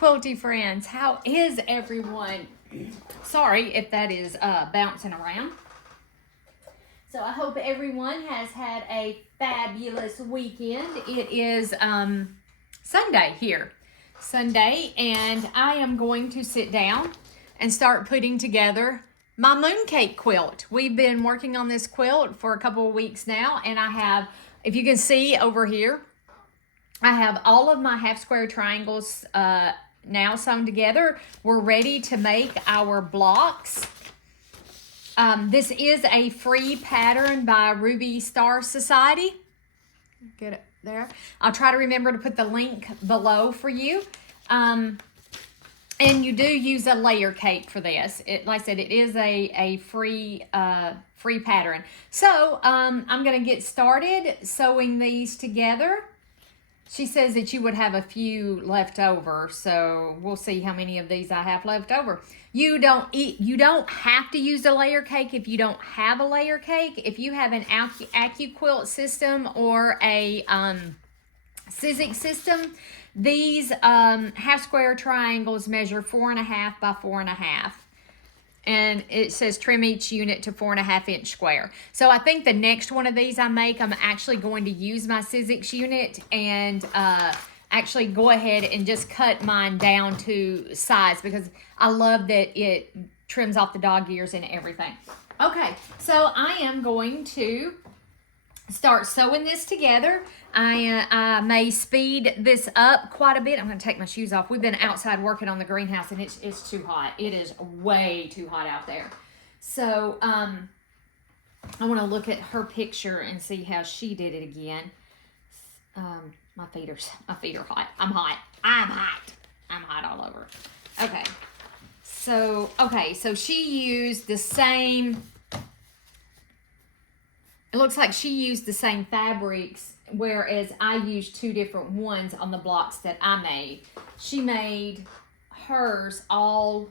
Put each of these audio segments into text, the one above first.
quilty friends, how is everyone? Sorry if that is bouncing around. So I hope everyone has had a fabulous weekend. It is Sunday here, and I am going to sit down and start putting together my mooncake quilt. We've been working on this quilt for a couple of weeks now, and I have, if you can see over here, I have all of my half square triangles now sewn together. We're ready to make our blocks. This is a free pattern by Ruby Star Society. Get it there. I'll try to remember to put the link below for you. And you do use a layer cake for this. Like I said, it is a free pattern. So I'm going to get started sewing these together. She says that you would have a few left over, so we'll see how many of these I have left over. You don't have to use a layer cake if you don't have a layer cake. If you have an AccuQuilt system or a Sizzix system, these half square triangles measure 4.5 by 4.5. And it says trim each unit to 4.5 inch square. So I think the next one of these I make, I'm actually going to use my Sizzix unit and actually go ahead and just cut mine down to size, because I love that it trims off the dog ears and everything. Okay, so I am going to start sewing this together. I may speed this up quite a bit. I'm going to take my shoes off. We've been outside working on the greenhouse, and it's too hot. It is way too hot out there. So I want to look at her picture and see how she did it again. My feet are hot. I'm hot. I'm hot all over. Okay. So she used the same. It looks like she used the same fabrics, whereas I used two different ones on the blocks that I made. She made hers all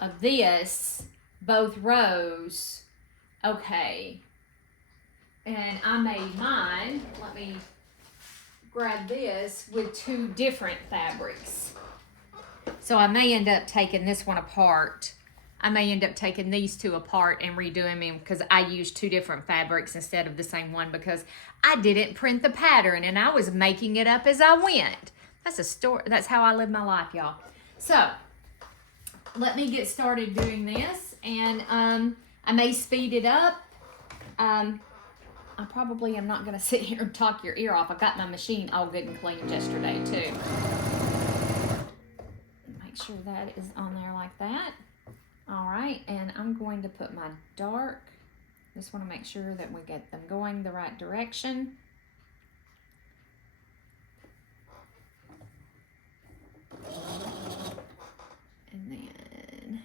of this, both rows. Okay. And I made mine, let me grab this, with two different fabrics. So I may end up taking this one apart. I may end up taking these two apart and redoing them, because I used two different fabrics instead of the same one, because I didn't print the pattern and I was making it up as I went. That's a story. That's how I live my life, y'all. So let me get started doing this, and I may speed it up. I probably am not going to sit here and talk your ear off. I got my machine all good and cleaned yesterday too. Make sure that is on there like that. All right, and I'm going to put my dark. Just want to make sure that we get them going the right direction. And then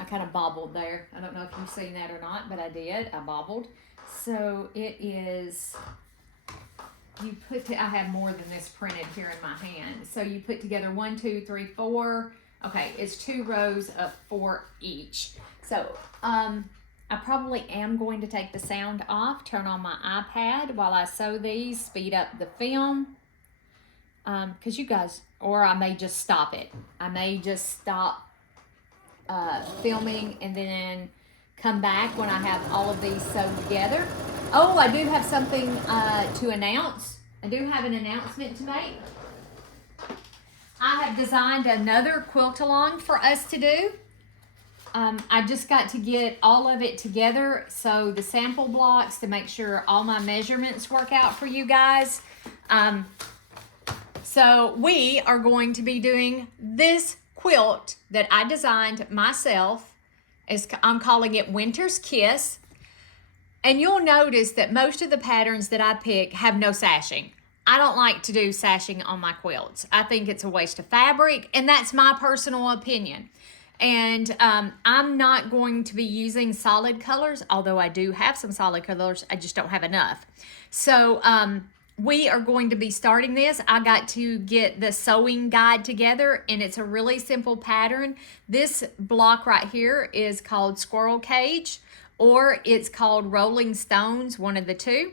I kind of bobbled there. I don't know if you've seen that or not, but I did. I bobbled. So it is. I have more than this printed here in my hand. So you put together 1, 2, 3, 4. Okay, it's 2 rows of 4 each. So I probably am going to take the sound off, turn on my iPad while I sew these, speed up the film. Because you guys, or I may just stop it. I may just stop filming and then come back when I have all of these sewed together. Oh, I do have something to announce. I do have an announcement to make. I have designed another quilt along for us to do. I just got to get all of it together, so the sample blocks, to make sure all my measurements work out for you guys. So we are going to be doing this quilt that I designed myself. I'm calling it Winter's Kiss. And you'll notice that most of the patterns that I pick have no sashing. I don't like to do sashing on my quilts. I think it's a waste of fabric, and that's my personal opinion. And I'm not going to be using solid colors, although I do have some solid colors. I just don't have enough. So we are going to be starting this. I got to get the sewing guide together, and it's a really simple pattern. This block right here is called Squirrel Cage, or it's called Rolling Stones, one of the two.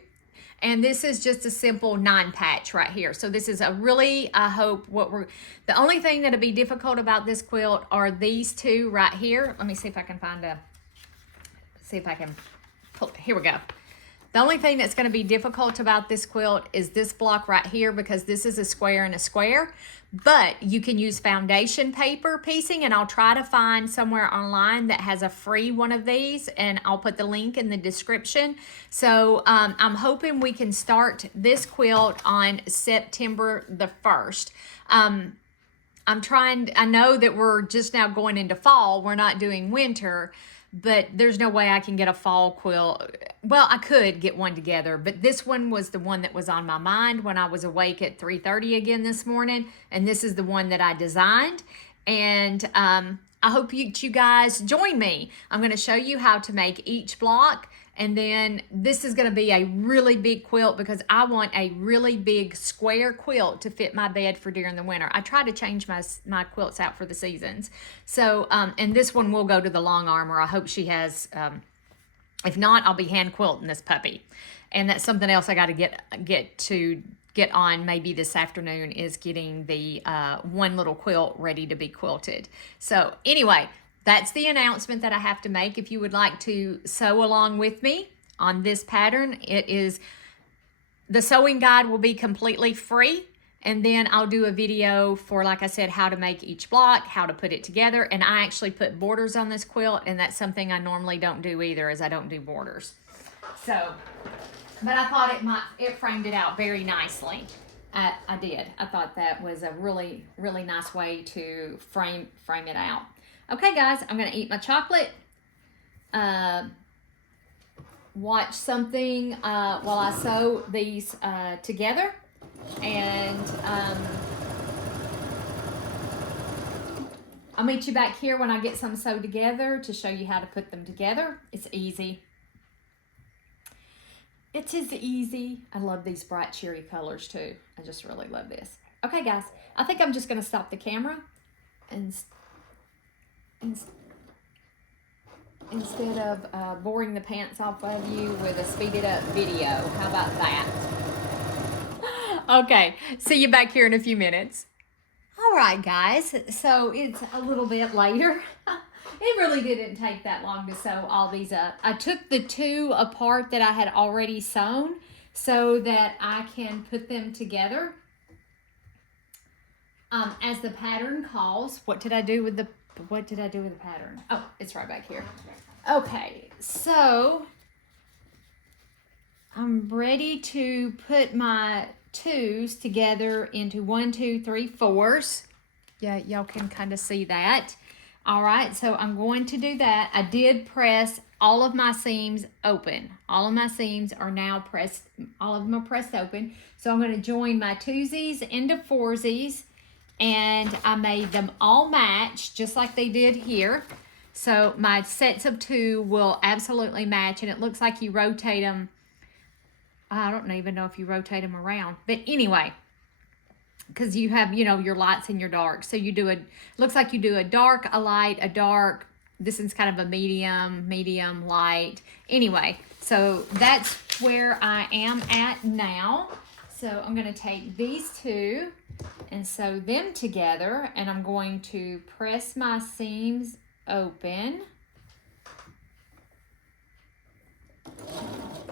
And this is just a simple 9-patch right here. So this is a really, I hope the only thing that'll be difficult about this quilt are these two right here. Let me see if I can here we go. The only thing that's going to be difficult about this quilt is this block right here, because this is a square and a square. But you can use foundation paper piecing, and I'll try to find somewhere online that has a free one of these, and I'll put the link in the description. So I'm hoping we can start this quilt on September the 1st. I know that we're just now going into fall. We're not doing winter. But there's no way I can get a fall quilt. Well, I could get one together, but this one was the one that was on my mind when I was awake at 3:30 again this morning, and this is the one that I designed. And I hope you guys join me. I'm going to show you how to make each block, and then this is going to be a really big quilt because I want a really big square quilt to fit my bed for during the winter. I try to change my quilts out for the seasons. So, and this one will go to the long armor. I hope she has, if not, I'll be hand quilting this puppy. And that's something else I got to get on maybe this afternoon, is getting the one little quilt ready to be quilted. So anyway, that's the announcement that I have to make. If you would like to sew along with me on this pattern, the sewing guide will be completely free. And then I'll do a video for, like I said, how to make each block, how to put it together. And I actually put borders on this quilt, and that's something I normally don't do either, as I don't do borders. So, but I thought it framed it out very nicely. I did. I thought that was a really, really nice way to frame it out. Okay, guys, I'm going to eat my chocolate, watch something while I sew these together, and I'll meet you back here when I get some sewed together to show you how to put them together. It's easy. It is easy. I love these bright cherry colors too. I just really love this. Okay, guys, I think I'm just going to stop the camera and instead of boring the pants off of you with a speeded up video. How about that? Okay, see you back here in a few minutes. All right, guys, so it's a little bit later. It really didn't take that long to sew all these up. I took the two apart that I had already sewn so that I can put them together as the pattern calls. What did I do with the pattern? Oh, it's right back here. Okay, so I'm ready to put my twos together into 1, 2, 3, 4s. Yeah, y'all can kind of see that. All right, so I'm going to do that. I did press all of my seams open. All of my seams are now pressed, all of them are pressed open. So I'm going to join my twosies into foursies, and I made them all match just like they did here. So my sets of 2 will absolutely match, and it looks like you rotate them. I don't even know if you rotate them around, but anyway, because you have, you know, your lights and your darks. So you do looks like you do a dark, a light, a dark. This is kind of a medium, light. Anyway, so that's where I am at now. So I'm going to take these 2 and sew them together, and I'm going to press my seams open.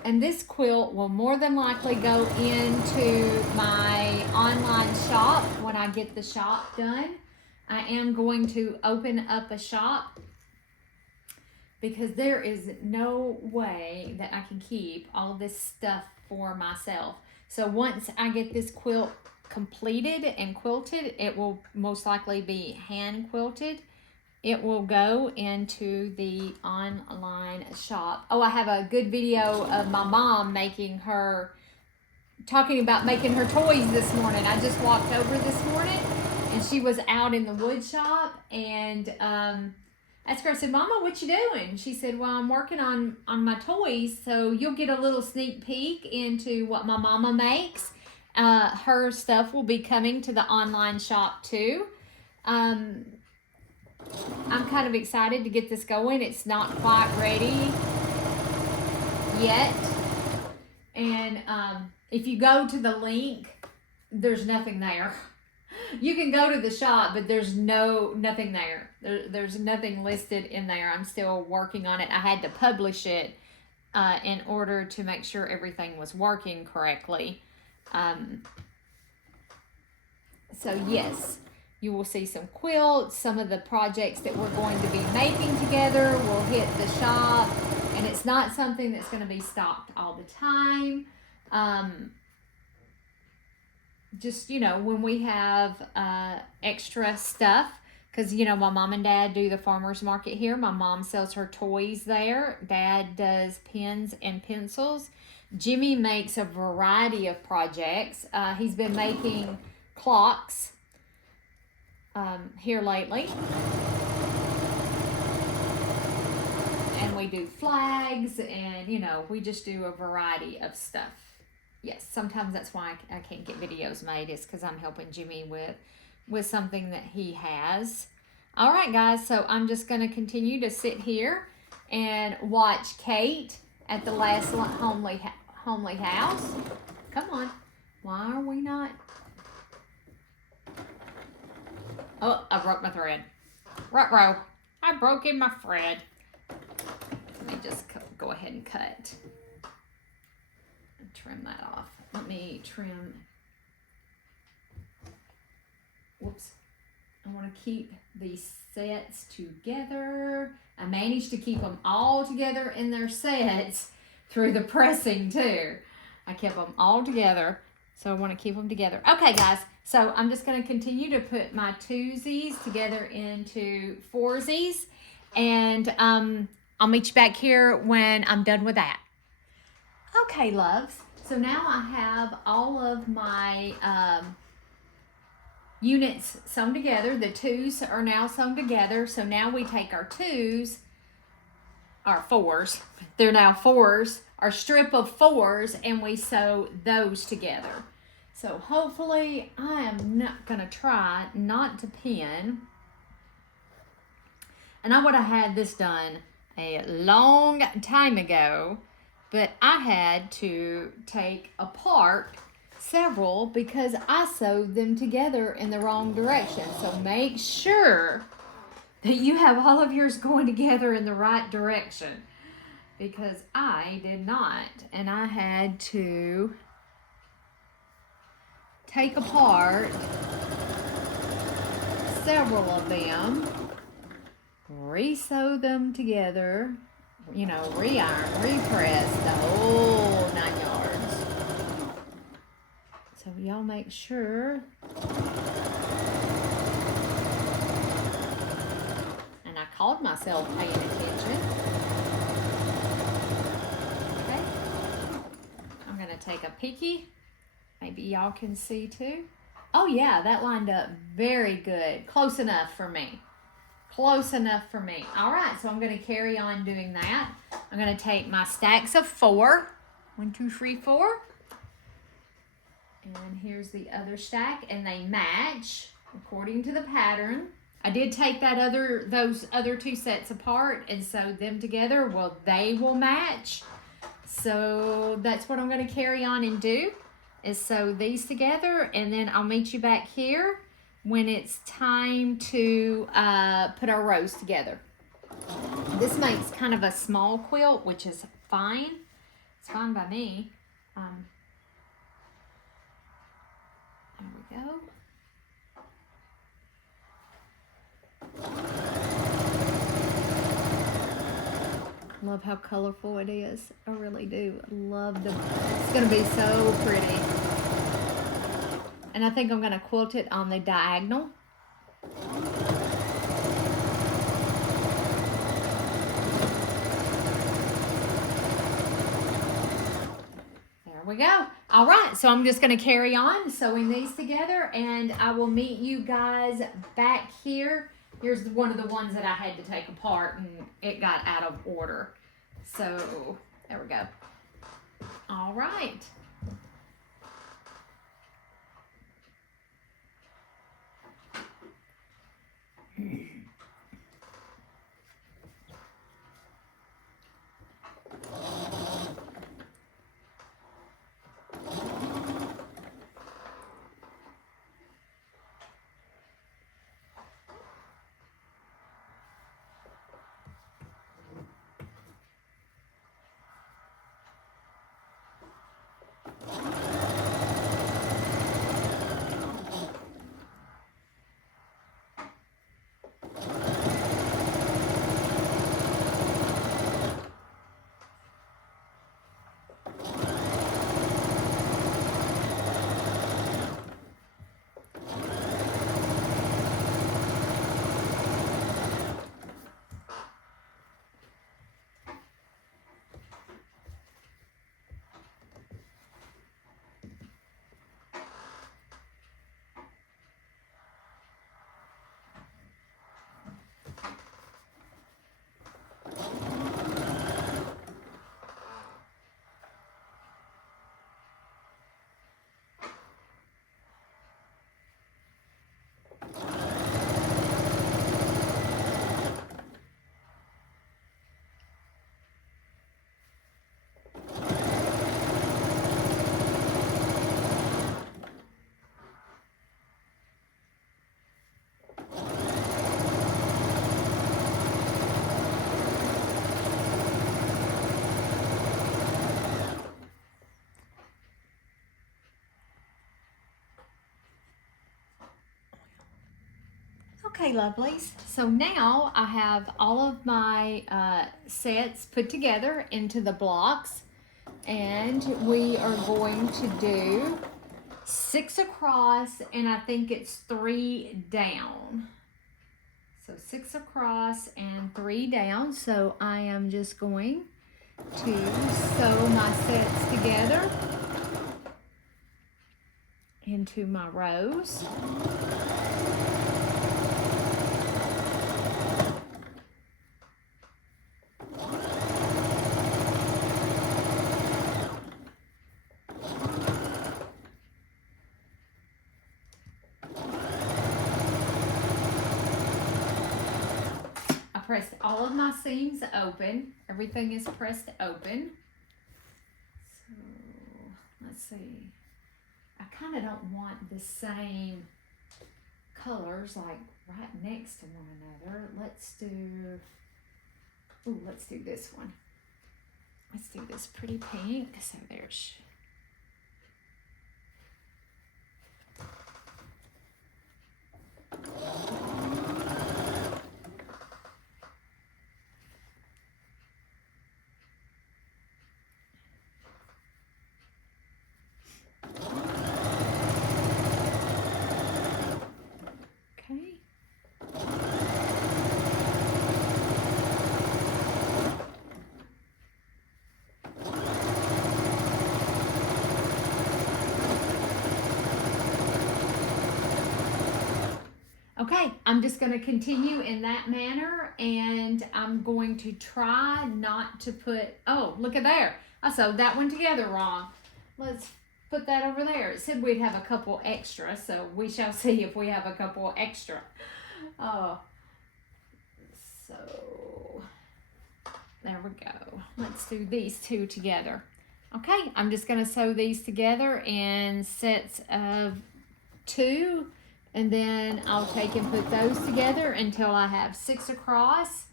And this quilt will more than likely go into my online shop when I get the shop done. I am going to open up a shop because there is no way that I can keep all this stuff for myself. So once I get this quilt completed and quilted, it will most likely be hand quilted. It will go into the online shop. Oh, I have a good video of my mom talking about making her toys this morning. I just walked over this morning, and she was out in the wood shop, and I asked her, I said, Mama, what you doing? She said, well, I'm working on my toys, so you'll get a little sneak peek into what my mama makes. Her stuff will be coming to the online shop too. I'm kind of excited to get this going. It's not quite ready yet. And if you go to the link, there's nothing there. You can go to the shop, but there's nothing there. There's nothing listed in there. I'm still working on it. I had to publish it in order to make sure everything was working correctly. So yes, you will see some quilts. Some of the projects that we're going to be making together will hit the shop, and it's not something that's going to be stocked all the time. Just, when we have extra stuff, because, my mom and dad do the farmer's market here. My mom sells her toys there. Dad does pens and pencils. Jimmy makes a variety of projects. He's been making clocks here lately. And we do flags, and, we just do a variety of stuff. Yes, sometimes that's why I can't get videos made, is because I'm helping Jimmy with something that he has. All right, guys, so I'm just going to continue to sit here and watch Kate at the last homely house. Come on. Why are we not? Oh, I broke my thread. Ruh-roh. I broke in my thread. Let me just go ahead and cut. Trim that off. Let me trim. Whoops. I want to keep these sets together. I managed to keep them all together in their sets through the pressing too. I kept them all together, so I want to keep them together. Okay, guys, so I'm just going to continue to put my twosies together into foursies, and I'll meet you back here when I'm done with that. Okay, loves, so now I have all of my units sewn together. The twos are now sewn together, so now we take our twos, our fours, they're now fours, our strip of fours, and we sew those together. So hopefully, I am not going to try not to pin. And I would have had this done a long time ago, but I had to take apart several because I sewed them together in the wrong direction. So make sure that you have all of yours going together in the right direction, because I did not, and I had to take apart several of them, re-sew them together, re-iron, re-press, the whole 9 yards. So y'all make sure. And I called myself paying attention. Okay. I'm going to take a peeky. Maybe y'all can see too. Oh yeah, that lined up very good. Close enough for me. Close enough for me. All right, so I'm going to carry on doing that. I'm going to take my stacks of 4. 1, 2, 3, 4. And here's the other stack, and they match according to the pattern. I did take those other 2 sets apart and sew them together. Well, they will match. So that's what I'm going to carry on and do, is sew these together, and then I'll meet you back here when it's time to put our rows together. This makes kind of a small quilt, which is fine. It's fine by me. There we go. Love how colorful it is. I really do. I love the, it's going to be so pretty. And I think I'm going to quilt it on the diagonal. There we go. All right, so I'm just going to carry on sewing these together, and I will meet you guys back here. Here's one of the ones that I had to take apart, and it got out of order. So, there we go. All right. Okay, lovelies. So now I have all of my sets put together into the blocks, and we are going to do 6 across, and I think it's 3 down. So 6 across and 3 down. So I am just going to sew my sets together into my rows. Pressed all of my seams open. Everything is pressed open. So let's see. I kind of don't want the same colors like right next to one another. Let's do this one. Let's do this pretty pink. So there's okay, I'm just going to continue in that manner, and I'm going to try not to put, oh, look at there. I sewed that one together wrong. Let's put that over there. It said we'd have a couple extra, so we shall see if we have a couple extra. So there we go. Let's do these two together. Okay, I'm just going to sew these together in sets of 2. And then I'll take and put those together until I have 6 across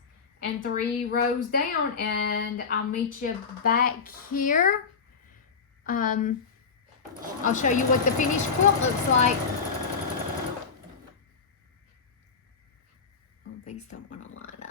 and 3 rows down. And I'll meet you back here. I'll show you what the finished quilt looks like. Oh, these don't want to line